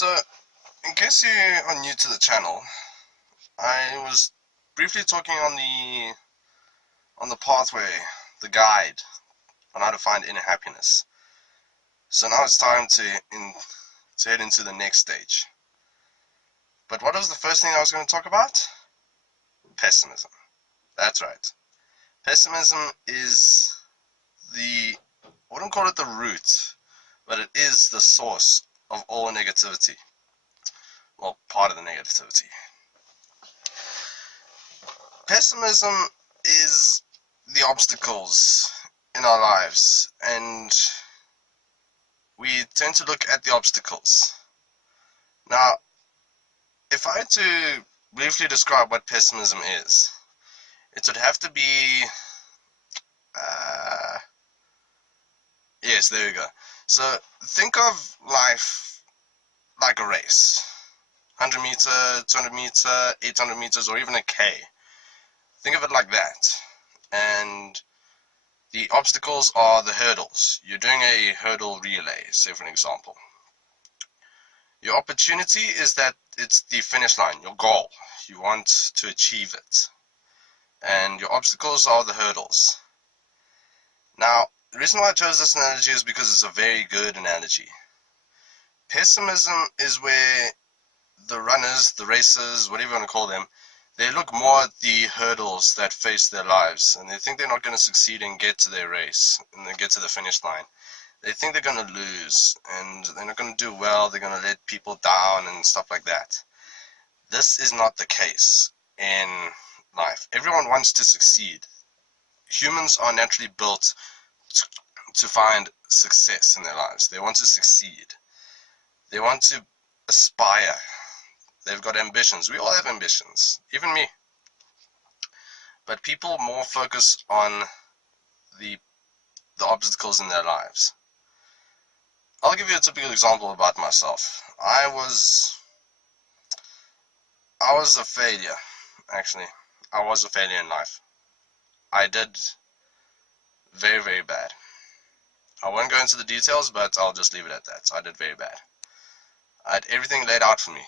So, in case you are new to the channel, I was briefly talking on the pathway, the guide on how to find inner happiness. So now it's time to head into the next stage. But what was the first thing I was going to talk about? Pessimism. That's right. Pessimism is I wouldn't call it the root, but it is the source of all negativity. Well, part of the negativity. Pessimism is the obstacles in our lives, and we tend to look at the obstacles. Now, if I had to briefly describe what pessimism is, it would have to be, yes, there we go. So, think of life like a race. 100 meter, 200 meter, 800 meters, or even a K. Think of it like that. And the obstacles are the hurdles. You're doing a hurdle relay, say for an example. Your opportunity is that it's the finish line, your goal. You want to achieve it. And your obstacles are the hurdles. Now, the reason why I chose this analogy is because it's a very good analogy. Pessimism is where the runners, the racers, whatever you want to call them, they look more at the hurdles that face their lives, and they think they're not going to succeed and get to their race, and then get to the finish line. They think they're going to lose, and they're not going to do well, they're going to let people down, and stuff like that. This is not the case in life. Everyone wants to succeed. Humans are naturally built to find success in their lives. They want to succeed. They want to aspire. They've got ambitions. We all have ambitions, even me. But people more focus on the obstacles in their lives. I'll give you a typical example about myself. I was a failure, actually. I was a failure in life. I did very, very bad. I won't go into the details, but I'll just leave it at that. I did very bad. I had everything laid out for me.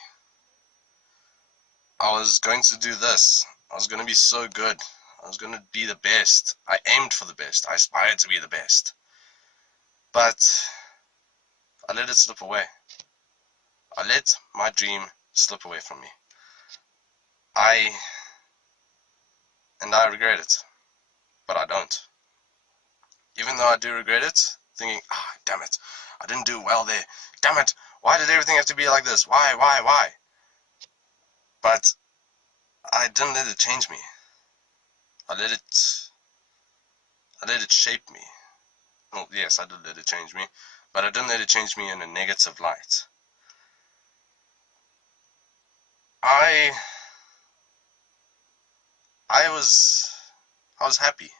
I was going to do this. I was going to be so good. I was going to be the best. I aimed for the best. I aspired to be the best. But I let it slip away. I let my dream slip away from me. I regret it. But I don't. Even though I do regret it, thinking, damn it, I didn't do well there. Damn it, why did everything have to be like this? Why? But I didn't let it change me. I let it shape me. Well, yes, I did let it change me, but I didn't let it change me in a negative light. I was happy,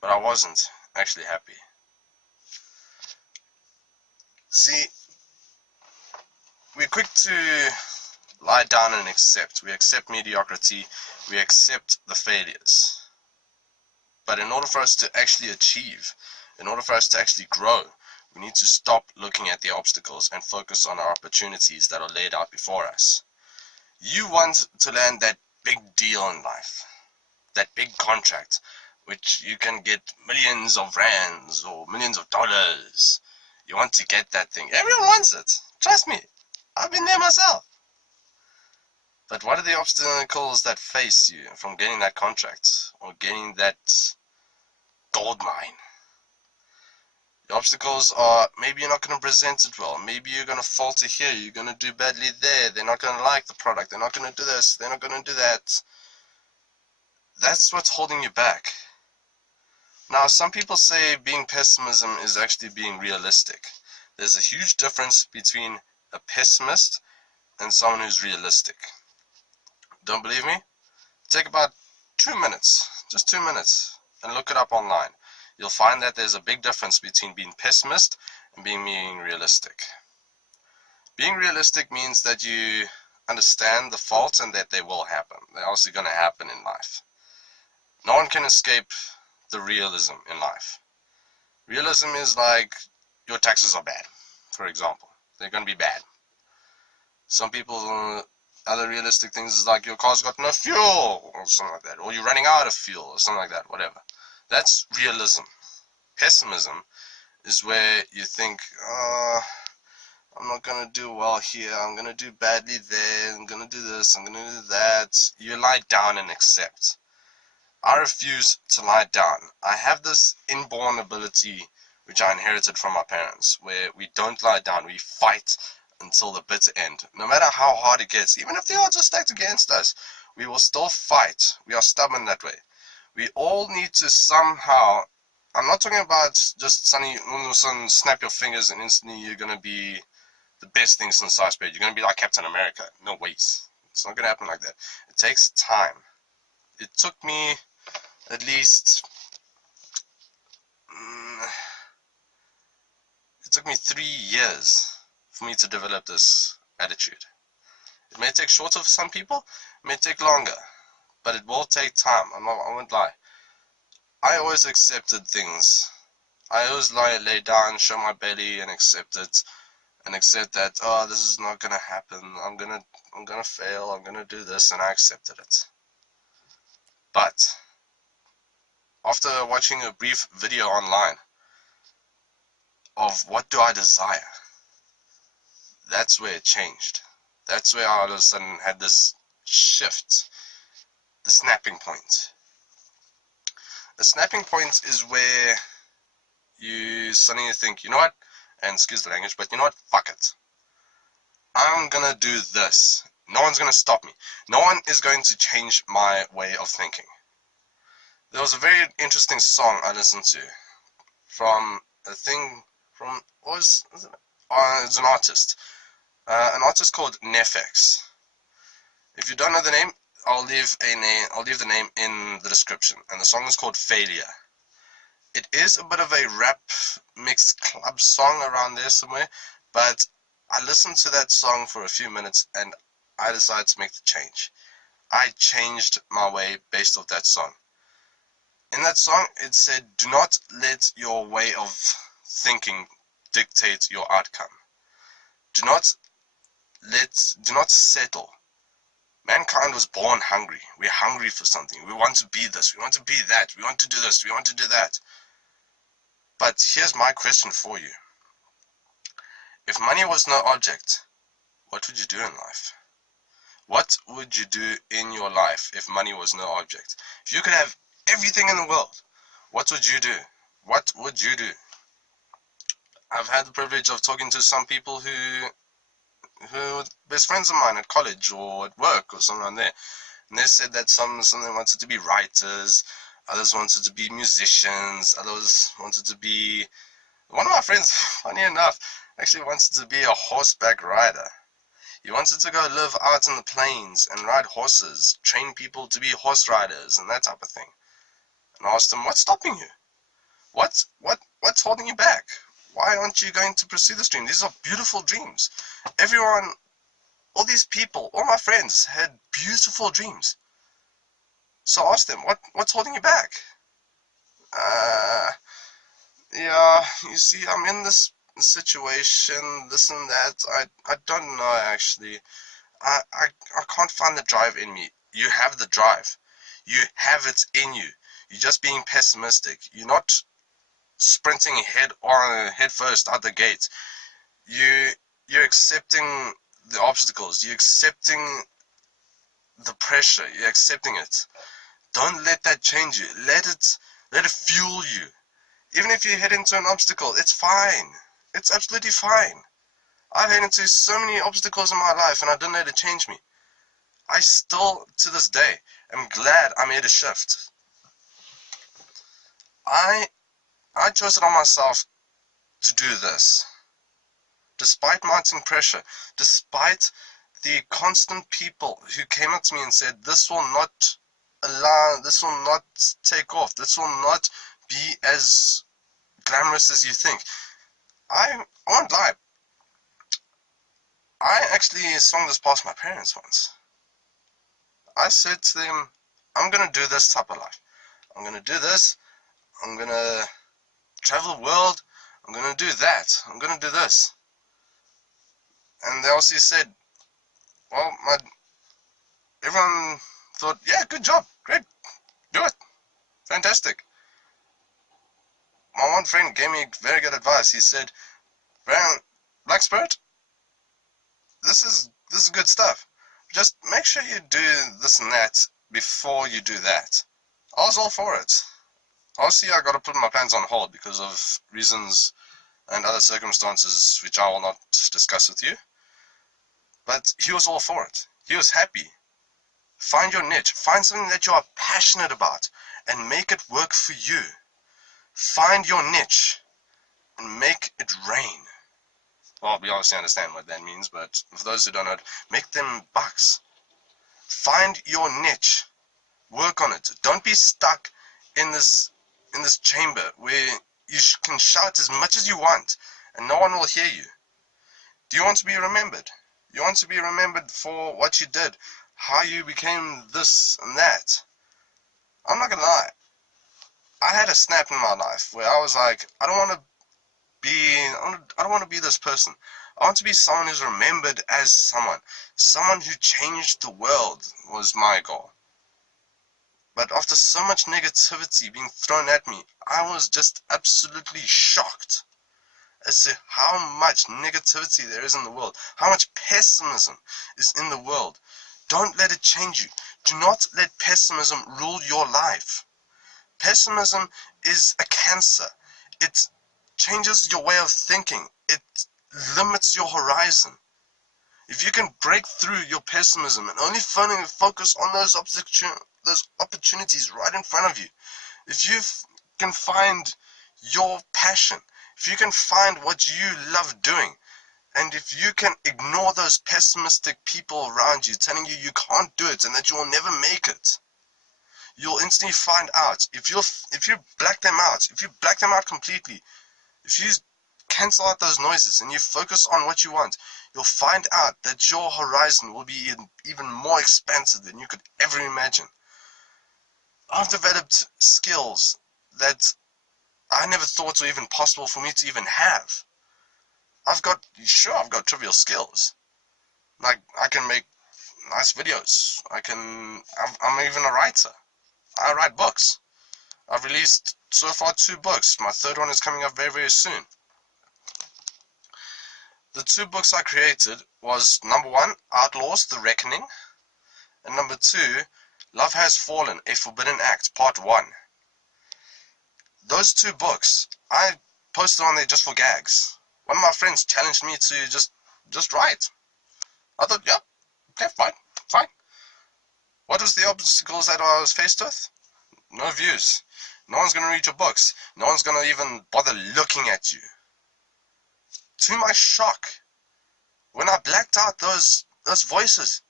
but I wasn't actually happy. See, we're quick to lie down and accept. We accept mediocrity. We accept the failures. But in order for us to actually achieve, in order for us to actually grow, we need to stop looking at the obstacles and focus on our opportunities that are laid out before us. You want to land that big deal in life, that big contract, which you can get millions of rands or millions of dollars. You want to get that thing. Everyone wants it. Trust me. I've been there myself. But what are the obstacles that face you from getting that contract or getting that gold mine? The obstacles are maybe you're not going to present it well. Maybe you're going to falter here. You're going to do badly there. They're not going to like the product. They're not going to do this. They're not going to do that. That's what's holding you back. Now, some people say being pessimism is actually being realistic. There's a huge difference between a pessimist and someone who's realistic. Don't believe me? Take about 2 minutes, just 2 minutes, and look it up online. You'll find that there's a big difference between being pessimist and being realistic. Being realistic means that you understand the faults and that they will happen. They're also going to happen in life. No one can escape the realism in life. Realism is like your taxes are bad, for example. They're going to be bad. Some people, other realistic things is like your car's got no fuel or something like that, or you're running out of fuel or something like that, whatever. That's realism. Pessimism is where you think, I'm not going to do well here, I'm going to do badly there, I'm going to do this, I'm going to do that. You lie down and accept. I refuse to lie down. I have this inborn ability, which I inherited from my parents, where we don't lie down, we fight until the bitter end. No matter how hard it gets, even if the odds are stacked against us, we will still fight. We are stubborn that way. We all need to somehow, I'm not talking about just suddenly all of a sudden snap your fingers and instantly you're going to be the best thing since sliced bread. You're going to be like Captain America. No ways. It's not going to happen like that. It takes time. It took me at least, it took me 3 years for me to develop this attitude. It may take shorter for some people, it may take longer, but it will take time. I won't lie. I always accepted things. I always lay down, show my belly, and accept it, and accept that, oh, this is not gonna happen. I'm gonna fail. I'm gonna do this, and I accepted it. But after watching a brief video online of what do I desire, that's where it changed. That's where I all of a sudden had this shift, the snapping point. The snapping point is where you suddenly think, you know what, and excuse the language, but you know what, fuck it. I'm gonna do this. No one's gonna stop me. No one is going to change my way of thinking. There was a very interesting song I listened to from it's an artist. An artist called Nefex. If you don't know the name, I'll leave the name in the description. And the song is called Failure. It is a bit of a rap mixed club song around there somewhere, but I listened to that song for a few minutes and I decided to make the change. I changed my way based off that song. In that song, it said, do not let your way of thinking dictate your outcome. Do not settle. Mankind was born hungry. We're hungry for something. We want to be this. We want to be that. We want to do this. We want to do that. But here's my question for you. If money was no object, what would you do in life? What would you do in your life if money was no object? If you could have everything in the world, what would you do? What would you do? I've had the privilege of talking to some people who were best friends of mine at college or at work or somewhere around there. And they said that some of them wanted to be writers, others wanted to be musicians, others wanted to be... One of my friends, funny enough, actually wanted to be a horseback rider. He wanted to go live out in the plains and ride horses, train people to be horse riders and that type of thing. And I asked him, what's stopping you? What's holding you back? Why aren't you going to pursue this dream? These are beautiful dreams. Everyone, all these people, all my friends had beautiful dreams. So I asked them, what's holding you back? Yeah, you see, I'm in this situation, this and that. I don't know, actually. I can't find the drive in me. You have the drive. You have it in you. You're just being pessimistic. You're not sprinting head first out the gate. You're accepting the obstacles. You're accepting the pressure. You're accepting it. Don't let that change you. Let it fuel you. Even if you head into an obstacle, it's fine. It's absolutely fine. I've headed into so many obstacles in my life and I didn't let it change me. I still, to this day, am glad I made a shift. I chose it on myself to do this. Despite mounting pressure, despite the constant people who came up to me and said, this will not take off, this will not be as glamorous as you think. I won't lie. I actually swung this past my parents once. I said to them, I'm going to do this type of life. I'm going to do this. I'm going to travel the world. I'm going to do that. I'm going to do this. And they also said, well, everyone thought, yeah, good job, great, do it, fantastic. My one friend gave me very good advice. He said, Brown, Black Spirit, this is good stuff. Just make sure you do this and that before you do that. I was all for it. Obviously, I got to put my plans on hold because of reasons and other circumstances which I will not discuss with you. But he was all for it. He was happy. Find your niche. Find something that you are passionate about and make it work for you. Find your niche and make it rain. Well, we obviously understand what that means, but for those who don't know it, make them bucks. Find your niche. Work on it. Don't be stuck in this chamber where you can shout as much as you want and no one will hear you. Do you want to be remembered? You want to be remembered for what you did, how you became this and that. I'm not gonna lie. I had a snap in my life where I was like, I don't want to be this person. I want to be someone who's remembered as someone who changed the world was my goal. But after so much negativity being thrown at me, I was just absolutely shocked as to how much negativity there is in the world, how much pessimism is in the world. Don't let it change you. Do not let pessimism rule your life. Pessimism is a cancer. It changes your way of thinking. It limits your horizon. If you can break through your pessimism and only focus on those opportunities right in front of you, if you can find your passion, if you can find what you love doing, and if you can ignore those pessimistic people around you telling you you can't do it and that you will never make it, you'll instantly find out. If you black them out completely, if you cancel out those noises and you focus on what you want, you'll find out that your horizon will be even more expansive than you could ever imagine. I've developed skills that I never thought were even possible for me to even have. I've got trivial skills. Like, I can make nice videos. I'm even a writer. I write books. I've released so far 2 books. My 3rd one is coming up very, very soon. The 2 books I created was, number 1, Outlaws, The Reckoning, and number 2, Love Has Fallen, A Forbidden Act, Part 1. Those 2 books, I posted on there just for gags. One of my friends challenged me to just write. I thought, yeah, okay, fine. What was the obstacles that I was faced with? No views. No one's going to read your books. No one's going to even bother looking at you. To my shock, when I blacked out those voices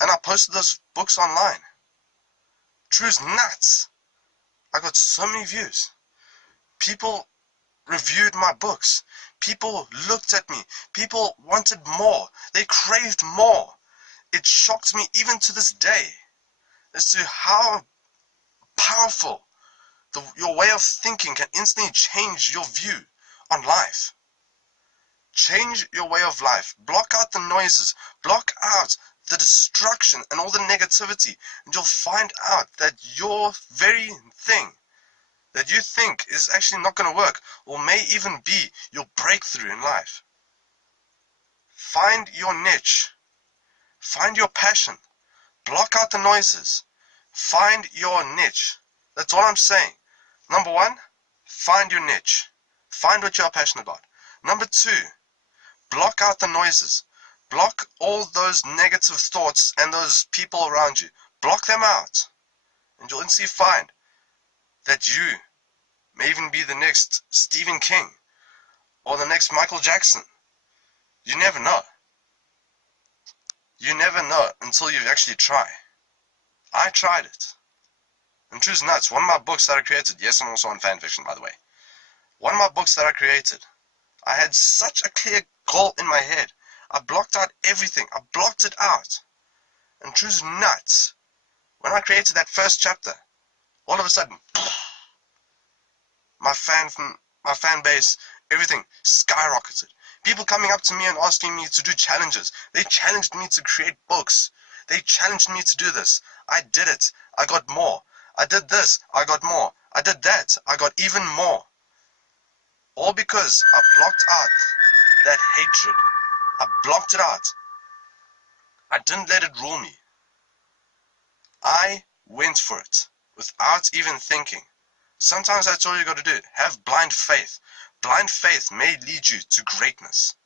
and I posted those books online, true's nuts. I got so many views. People reviewed my books. People looked at me. People wanted more. They craved more. It shocked me even to this day as to how powerful your way of thinking can instantly change your view on life. Change your way of life. Block out the noises. Block out the destruction and all the negativity, and you'll find out that your very thing that you think is actually not going to work, or may even be your breakthrough in life. Find your niche. Find your passion. Block out the noises. Find your niche. That's all I'm saying. Number 1, find your niche. Find what you're passionate about. Number 2, block out the noises. Block all those negative thoughts and those people around you. Block them out. And you'll instantly find that you may even be the next Stephen King or the next Michael Jackson. You never know. You never know until you actually try. I tried it. And truth's nuts, one of my books that I created, yes, I'm also on fanfiction, by the way. One of my books that I created, I had such a clear goal in my head. I blocked out everything. I blocked it out. And truth's nuts, when I created that first chapter, all of a sudden, my fan base everything skyrocketed. People coming up to me and asking me to do challenges. They challenged me to create books. They challenged me to do this. I did it. I got more. I did this. I got more. I did that. I got even more. All because I blocked out that hatred. I blocked it out. I didn't let it rule me. I went for it without even thinking. Sometimes that's all you got to do. Have blind faith. Blind faith may lead you to greatness.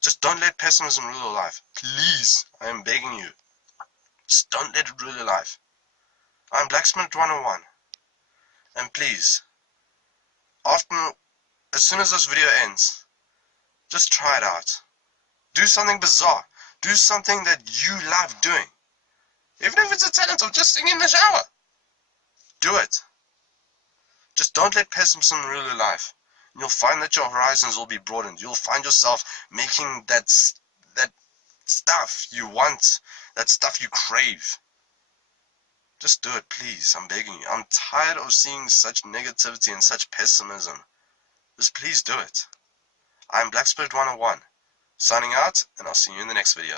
Just don't let pessimism rule your life. Please, I am begging you. Just don't let it rule your life. I'm Blacksmith 101. And please, as soon as this video ends, just try it out. Do something bizarre. Do something that you love doing. Even if it's a talent of just singing in the shower. Do it. Just don't let pessimism rule your life. And you'll find that your horizons will be broadened. You'll find yourself making that stuff you want, that stuff you crave. Just do it, please. I'm begging you. I'm tired of seeing such negativity and such pessimism. Just please do it. I'm Blacksmith 101, signing out, and I'll see you in the next video.